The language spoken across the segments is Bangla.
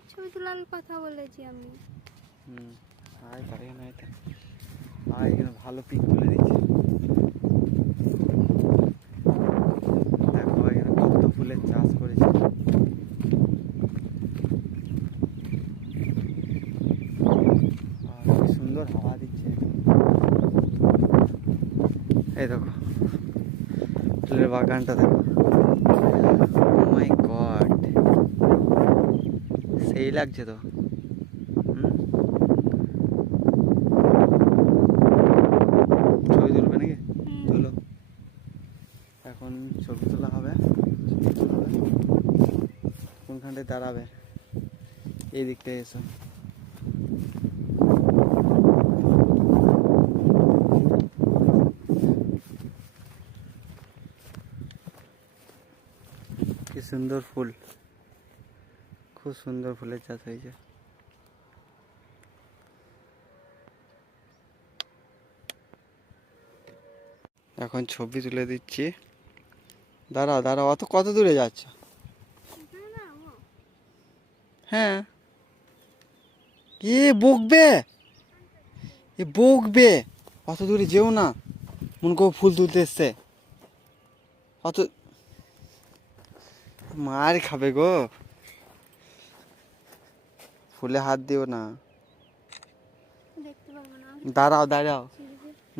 তোমার ছবি তোলার কথা বলেছি আমি। আয় তার এখানে এখানে ভালো পিক তুলে দিচ্ছে। দেখো এখানে কত ফুলের চাষ করেছে। কি সুন্দর হাওয়া দিচ্ছে। এই দেখো ফুলের বাগানটা দেখো। ও মাই গড, সেই লাগছে তো। ছবি তুলবে নাকি? তুলো। এখন ছবি তোলা হবে। কোনখানটায় দাঁড়াবে? এই দিকটায় এসো। কি সুন্দর ফুল, খুব সুন্দর ফুলের চাষ হয়েছে। এখন ছবি তুলে দিচ্ছি। দাঁড়াও দাঁড়াও, অত কত দূরে যাচ্ছ? হ্যাঁ, এ বকবে, এ বকবে। অত দূরে যেও না, মন কেউ ফুল তুলতে এসছে। অত মার খাবে গো, ফুলে হাত দিও না। দাঁড়াও দাঁড়াও,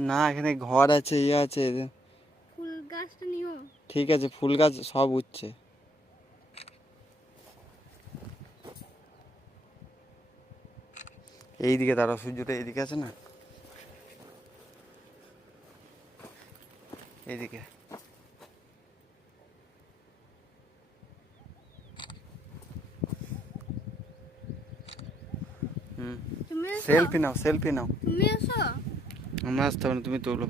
না এখানে ঘর আছে, ইয়ে আছে। ফুল গাছটা নিও। ঠিক আছে, ফুল গাছ সব উঠছে। এইদিকে দাঁড়াও, সূর্যটা এইদিকে আছে না, এইদিকে। সেলফি নাও, সেলফি নাও। তুমি এসো। আমরা আসতে হবে না, তুমি তোলো।